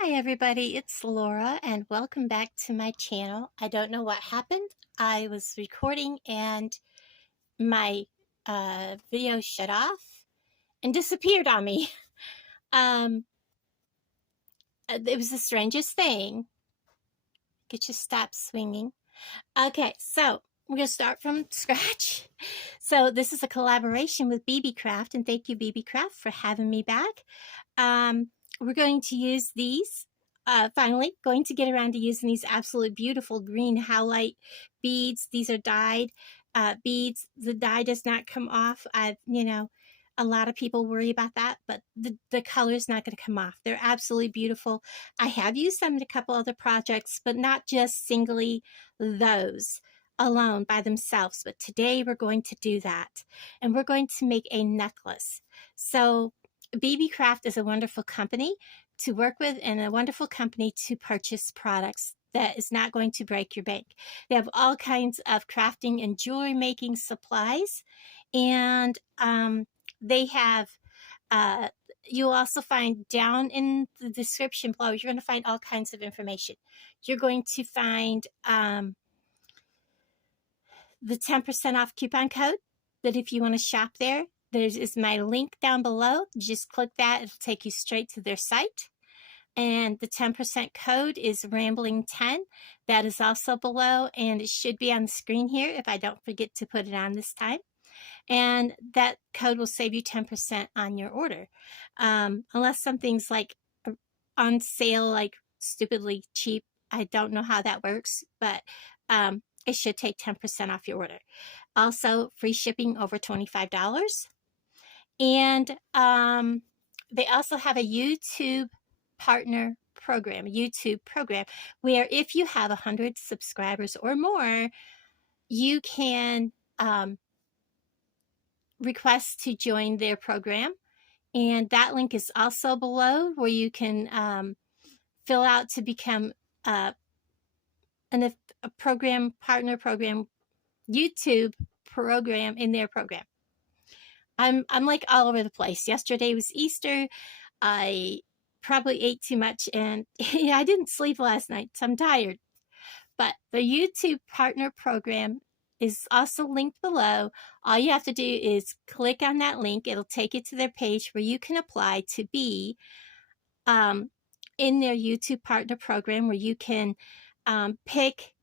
Hi everybody, it's Laura and welcome back to my channel. I don't know what happened. I was recording and my video shut off and disappeared on me. Um, it was the strangest thing. Could you stop swinging? Okay, so we're going to start from scratch. So this is a collaboration with BB Craft, and thank you BB Craft for having me back. We're going to use these. Finally, going to get around to using these absolutely beautiful green Howlite beads. These are dyed beads. The dye does not come off. A lot of people worry about that, but the color is not going to come off. They're absolutely beautiful. I have used them in a couple other projects, but not just singly those alone by themselves. But today we're going to do that, and we're going to make a necklace. So BB Craft is a wonderful company to work with and a wonderful company to purchase products that is not going to break your bank. They have all kinds of crafting and jewelry making supplies, and they have you'll also find down in the description below, you're going to find all kinds of information. You're going to find the 10% off coupon code that if you want to shop there, is my link down below. Just click that. It'll take you straight to their site. And the 10% code is Rambling10. That is also below, and it should be on the screen here if I don't forget to put it on this time. And that code will save you 10% on your order. Unless something's like on sale, like stupidly cheap. I don't know how that works, but it should take 10% off your order. Also, free shipping over $25. And they also have a YouTube partner program, where if you have 100 subscribers or more, you can request to join their program. And that link is also below, where you can fill out to become a partner program, YouTube program in their program. I'm like all over the place. Yesterday was Easter. I probably ate too much, and I didn't sleep last night, so I'm tired. But the YouTube partner program is also linked below. All you have to do is click on that link. It'll take you to their page where you can apply to be in their YouTube partner program, where you can pick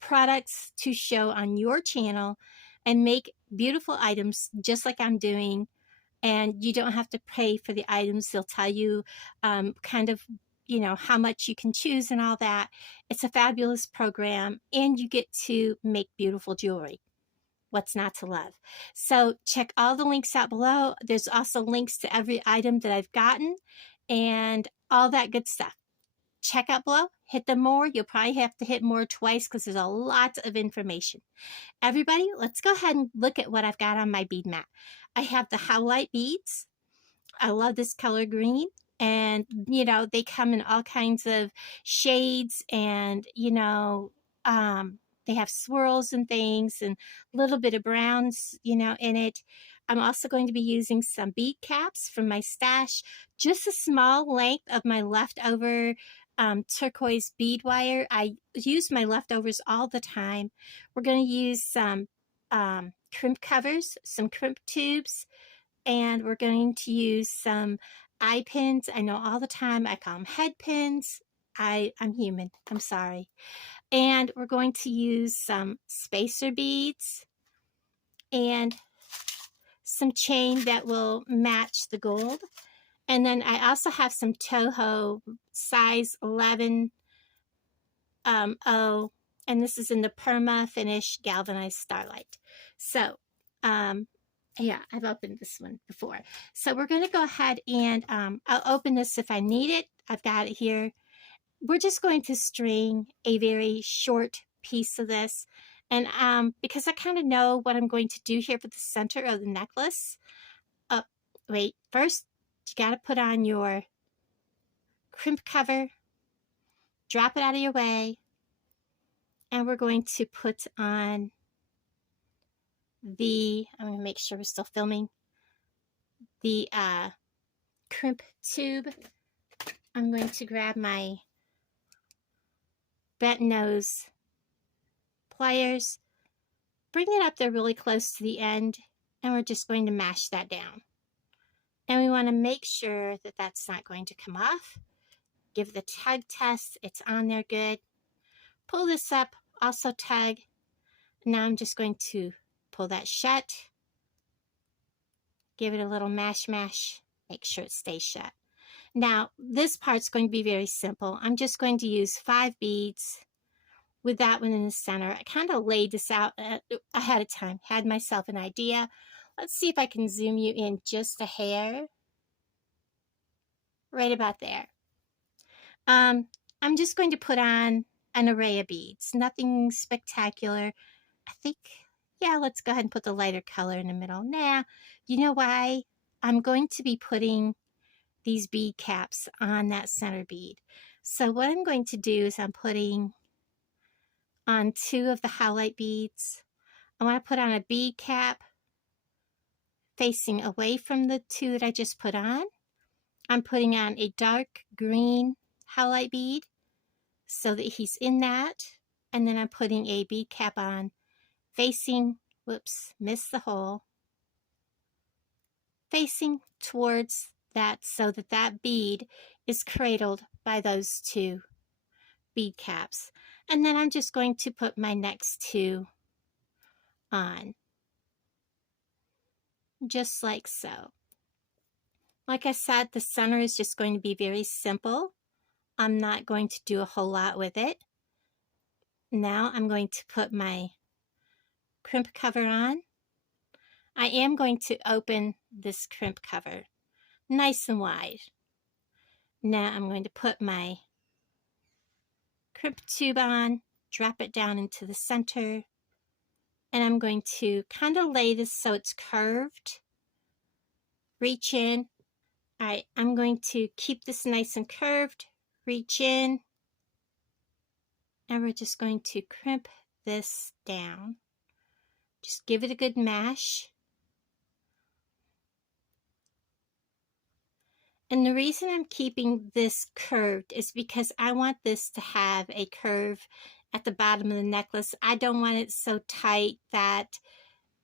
products to show on your channel and make beautiful items just like I'm doing. And you don't have to pay for the items. They'll tell you kind of, how much you can choose and all that. It's a fabulous program, and you get to make beautiful jewelry. What's not to love? So check all the links out below. There's also links to every item that I've gotten and all that good stuff. Check out below, hit the more. You'll probably have to hit more twice because there's a lot of information. Everybody, let's go ahead and look at what I've got on my bead mat. I have the Howlite beads. I love this color green. And, they come in all kinds of shades, and, they have swirls and things and a little bit of browns, in it. I'm also going to be using some bead caps from my stash, just a small length of my leftover turquoise bead wire. I use my leftovers all the time. We're going to use some crimp covers, some crimp tubes, and we're going to use some eye pins. I know all the time I call them head pins. I'm human. I'm sorry. And we're going to use some spacer beads and some chain that will match the gold. And then I also have some Toho size 11 O, and this is in the Perma Finish Galvanized Starlight. So, yeah, I've opened this one before. So we're going to go ahead and I'll open this if I need it. I've got it here. We're just going to string a very short piece of this. And because I kind of know what I'm going to do here for the center of the necklace. Oh, wait, first you got to put on your crimp cover, drop it out of your way, and we're going to put on I'm going to make sure we're still filming, the crimp tube I'm going to grab my bent nose pliers, bring it up there really close to the end, and we're just going to mash that down. And we want to make sure that that's not going to come off. Give the tug test, it's on there good. Pull this up, also tug. Now I'm just going to pull that shut. Give it a little mash, make sure it stays shut. Now, this part's going to be very simple. I'm just going to use 5 beads with that one in the center. I kind of laid this out ahead of time, had myself an idea. Let's see if I can zoom you in just a hair. Right about there. I'm just going to put on an array of beads. Nothing spectacular. I think, yeah, let's go ahead and put the lighter color in the middle. Now, you know why? I'm going to be putting these bead caps on that center bead. So what I'm going to do is I'm putting on 2 of the Howlite beads. I want to put on a bead cap facing away from the 2 that I just put on. I'm putting on a dark green Howlite bead so that he's in that. And then I'm putting a bead cap on facing, whoops, missed the hole, facing towards that so that that bead is cradled by those 2 bead caps. And then I'm just going to put my next 2 on, just like so. Like I said, the center is just going to be very simple. I'm not going to do a whole lot with it. Now I'm going to put my crimp cover on. I am going to open this crimp cover nice and wide. Now I'm going to put my crimp tube on, drop it down into the center, and I'm going to kind of lay this so it's curved. Reach in. All right, I'm going to keep this nice and curved, reach in, and we're just going to crimp this down. Just give it a good mash. And the reason I'm keeping this curved is because I want this to have a curve at the bottom of the necklace. I don't want it so tight that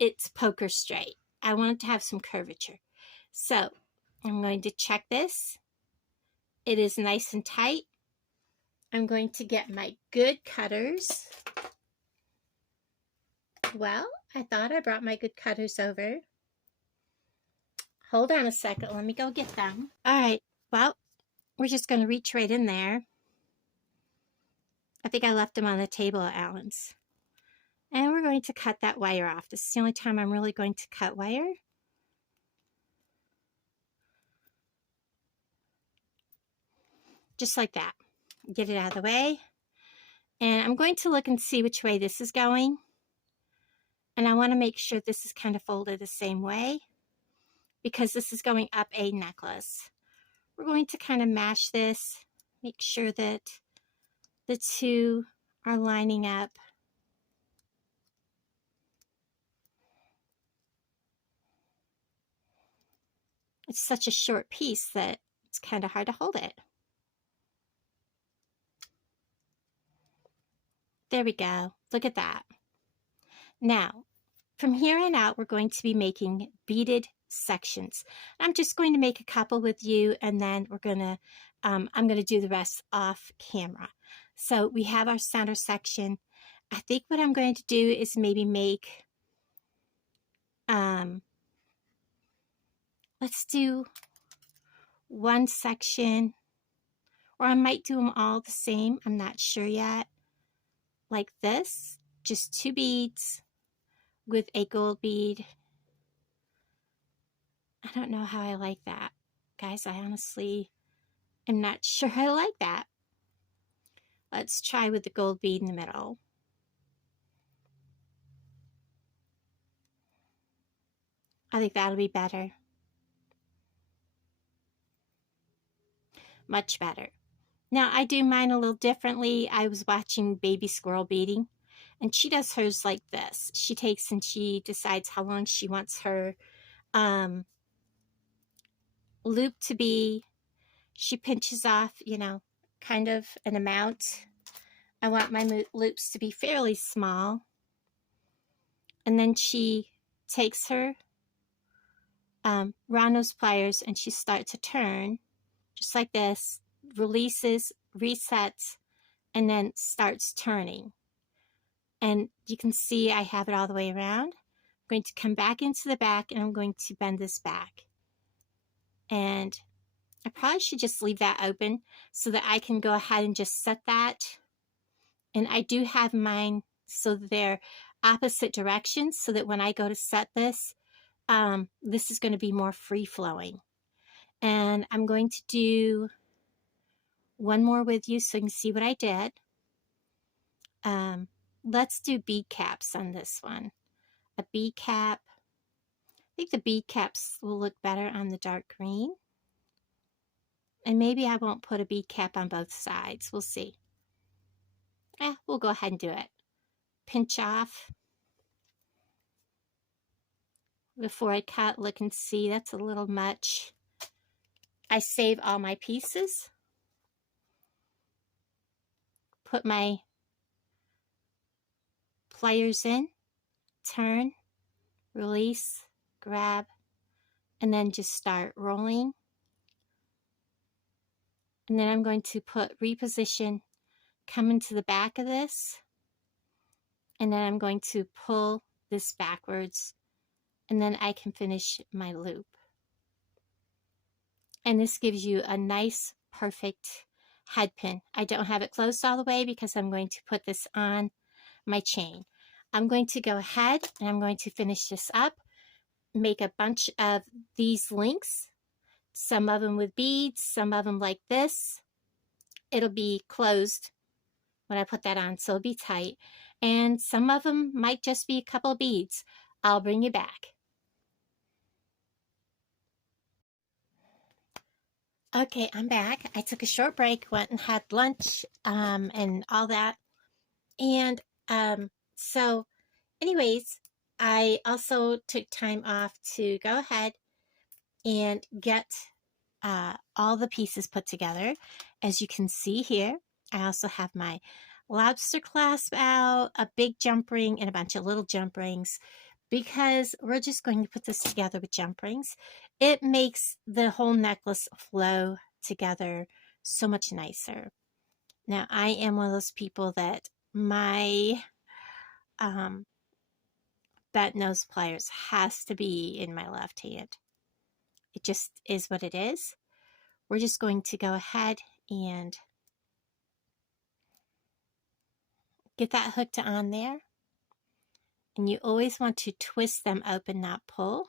it's poker straight. I want it to have some curvature. So I'm going to check this. It is nice and tight. I'm going to get my good cutters. Well, I thought I brought my good cutters over. Hold on a second. Let me go get them. All right. Well, we're just going to reach right in there. I think I left them on the table at Alan's. And we're going to cut that wire off. This is the only time I'm really going to cut wire. Just like that. Get it out of the way. And I'm going to look and see which way this is going. And I want to make sure this is kind of folded the same way, because this is going up a necklace. We're going to kind of mash this, make sure that the 2 are lining up. It's such a short piece that it's kind of hard to hold it. There we go. Look at that. Now, from here on out, we're going to be making beaded sections. I'm just going to make a couple with you, and then we're going to, I'm going to do the rest off camera. So we have our center section. I think what I'm going to do is maybe make, let's do one section, or I might do them all the same. I'm not sure yet. Like this, just 2 beads with a gold bead. I don't know how I like that. Guys, I honestly am not sure I like that. Let's try with the gold bead in the middle. I think that'll be better. Much better. Now, I do mine a little differently. I was watching Baby Squirrel beading, and she does hers like this. She takes and she decides how long she wants her loop to be. she pinches off, you know, kind of an amount. I want my loops to be fairly small. And then she takes her round nose pliers and she starts to turn just like this, releases, resets, and then starts turning. And you can see I have it all the way around. I'm going to come back into the back and I'm going to bend this back. And I probably should just leave that open so that I can go ahead and just set that. And I do have mine so they're opposite directions so that when I go to set this, this is going to be more free-flowing. And I'm going to do one more with you so you can see what I did. Let's do bead caps on this one. A bead cap. I think the bead caps will look better on the dark green. And maybe I won't put a bead cap on both sides. We'll see. We'll go ahead and do it. Pinch off. Before I cut, look and see. That's a little much. I save all my pieces. Put my pliers in. Turn. Release. Grab. And then just start rolling. And then I'm going to put reposition, come into the back of this, and then I'm going to pull this backwards, and then I can finish my loop. And this gives you a nice, perfect head pin. I don't have it closed all the way because I'm going to put this on my chain. I'm going to go ahead and I'm going to finish this up, make a bunch of these links, some of them with beads, some of them like this. It'll be closed when I put that on, so it'll be tight. And some of them might just be a couple of beads. I'll bring you back. Okay, I'm back. I took a short break, went and had lunch, and all that. And so anyways, I also took time off to go ahead and get all the pieces put together. As you can see here, I also have my lobster clasp out, a big jump ring, and a bunch of little jump rings because we're just going to put this together with jump rings. It makes the whole necklace flow together so much nicer. Now, I am one of those people that my that nose pliers has to be in my left hand. It just is what it is. We're just going to go ahead and get that hooked on there. And you always want to twist them open, not pull.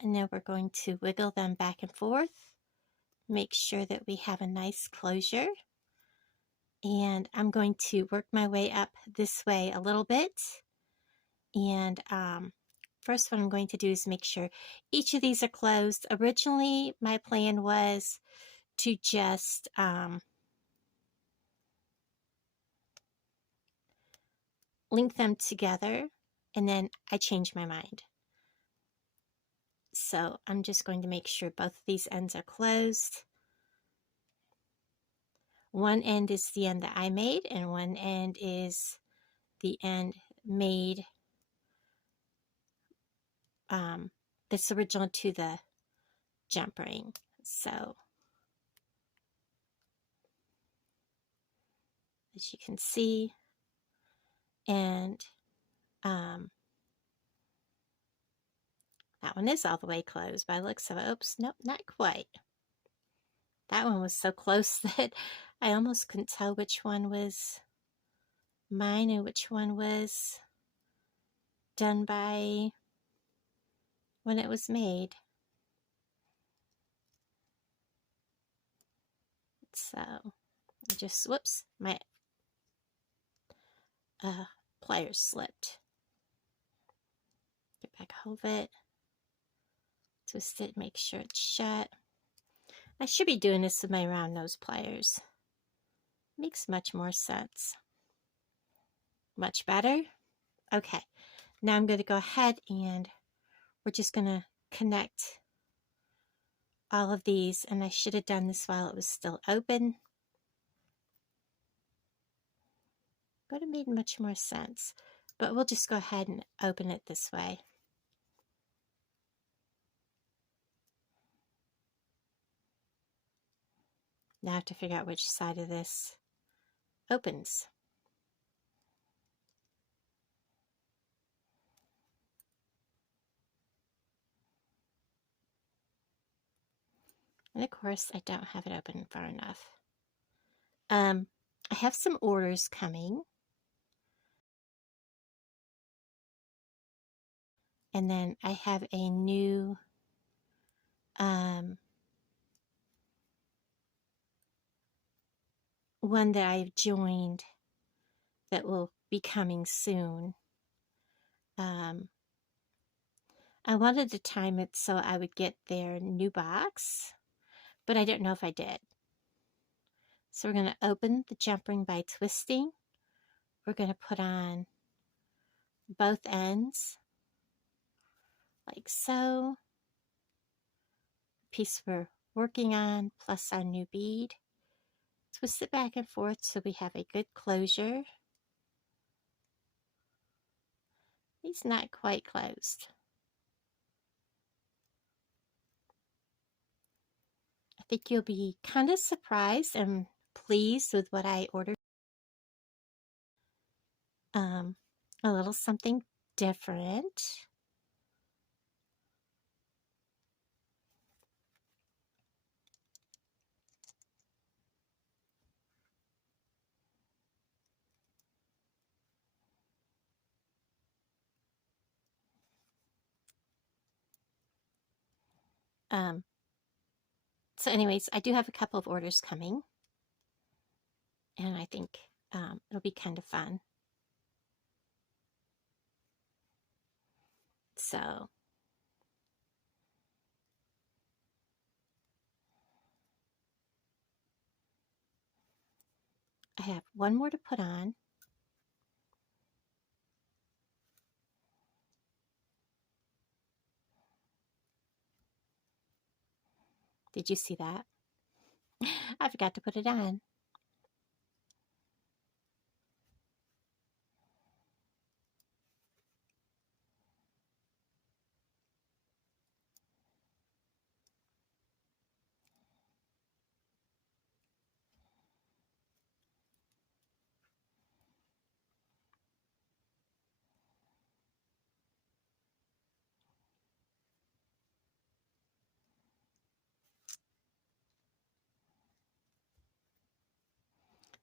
And then we're going to wiggle them back and forth. Make sure that we have a nice closure. And I'm going to work my way up this way a little bit. And first what I'm going to do is make sure each of these are closed. Originally, my plan was to just link them together, and then I changed my mind. So I'm just going to make sure both of these ends are closed. One end is the end that I made, and one end is the end made that's original to the jump ring. So as you can see, and that one is all the way closed by the looks of it. Oops, nope, not quite. That one was so close that I almost couldn't tell which one was mine and which one was done by when it was made. So just, whoops, my pliers slipped. Get back a hold of it. Twist it, make sure it's shut. I should be doing this with my round nose pliers. Makes much more sense. Much better. Okay, now I'm going to go ahead and we're just going to connect all of these, and I should have done this while it was still open. Would have made much more sense, but we'll just go ahead and open it this way. Now I have to figure out which side of this opens. And of course, I don't have it open far enough. I have some orders coming. And then I have a new one that I've joined that will be coming soon. I wanted to time it so I would get their new box, but I don't know if I did. So we're going to open the jump ring by twisting. We're going to put on both ends like so. Piece we're working on plus our new bead. Twist it back and forth so we have a good closure. It's not quite closed. I think you'll be kind of surprised and pleased with what I ordered. A little something different. So anyways, I do have a couple of orders coming, and I think it'll be kind of fun. So I have one more to put on. Did you see that? I forgot to put it on.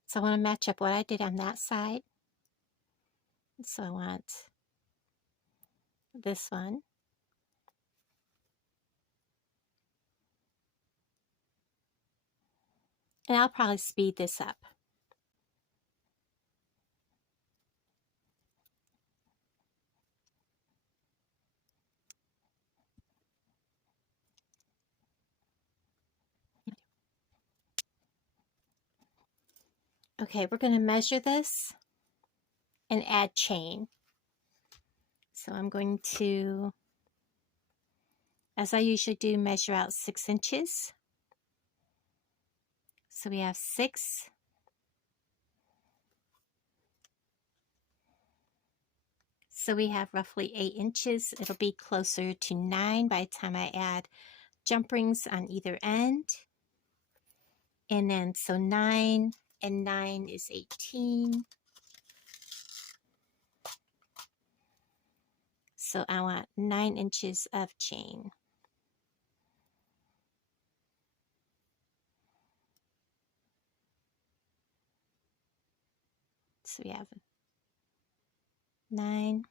So I want to match up what I did on that side. So I want this one. And I'll probably speed this up. Okay, we're going to measure this and add chain. So I'm going to, as I usually do, measure out 6 inches. So we have 6. So we have roughly 8 inches. It'll be closer to 9 by the time I add jump rings on either end. And then, so 9 and 9 is 18. So I want 9 inches of chain. So we have 9.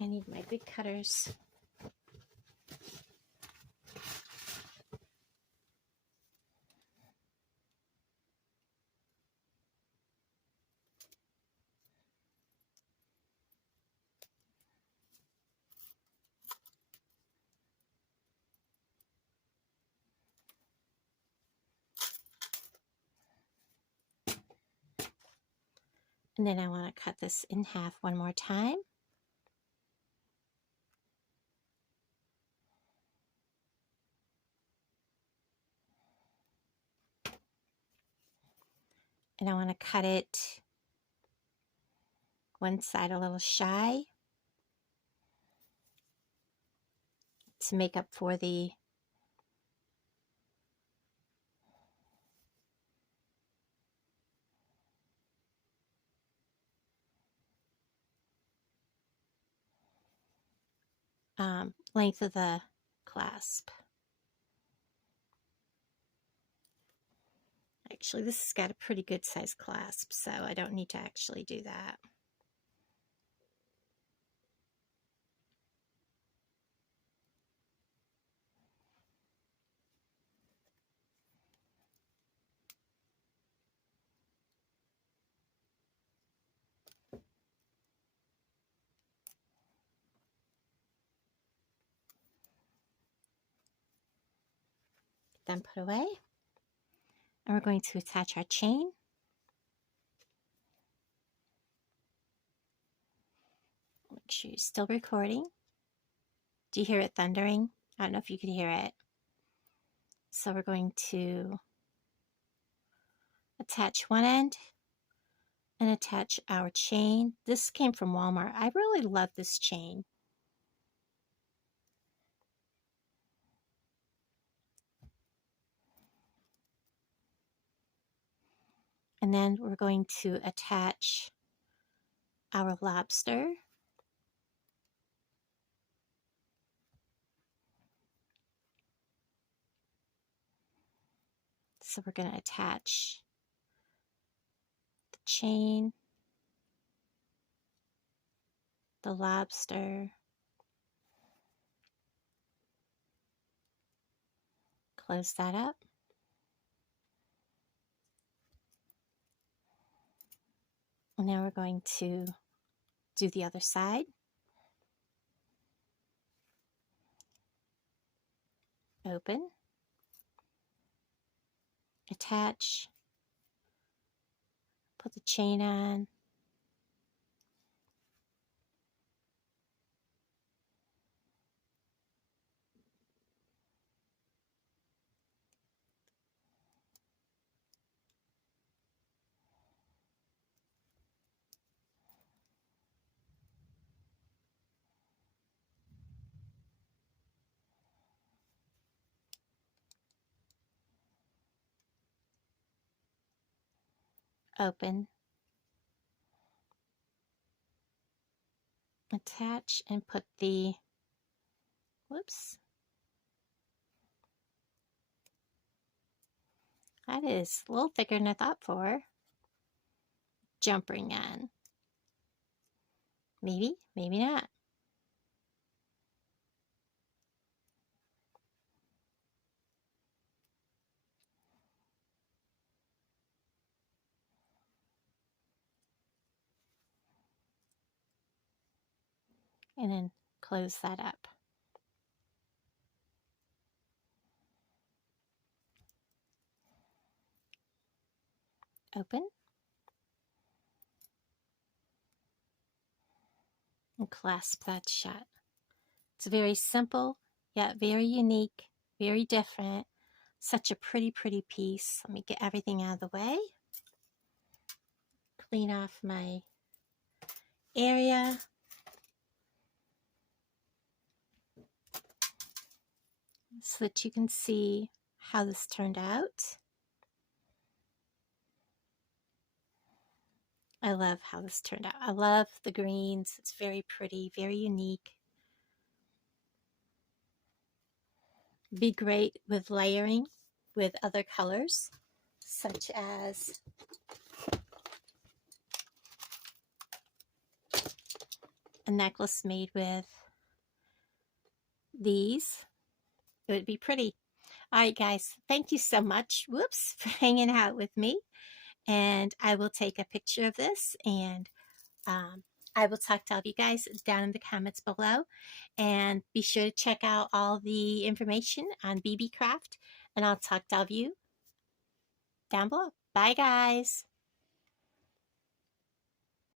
I need my big cutters. And then I want to cut this in half one more time. And I want to cut it one side a little shy to make up for the length of the clasp. Actually, this has got a pretty good size clasp, so I don't need to actually do that. Then put away. And we're going to attach our chain. Make sure you're still recording. Do you hear it thundering? I don't know if you could hear it. So we're going to attach one end and attach our chain. This came from Walmart. I really love this chain. And then we're going to attach our lobster. So we're going to attach the chain, the lobster, close that up. And now we're going to do the other side. Open, attach, put the chain on, open, attach, and put the, whoops, that is a little thicker than I thought for, jump ring on. Maybe, maybe not. And then close that up. Open. And clasp that shut. It's very simple, yet very unique, very different. Such a pretty, pretty piece. Let me get everything out of the way. Clean off my area. So that you can see how this turned out. I love how this turned out. I love the greens. It's very pretty, very unique. Be great with layering with other colors, such as a necklace made with these. It would be pretty. All right, guys, thank you so much, whoops, for hanging out with me. And I will take a picture of this, and I will talk to all of you guys down in the comments below. And be sure to check out all the information on BB Craft, and I'll talk to all of you down below. Bye, guys.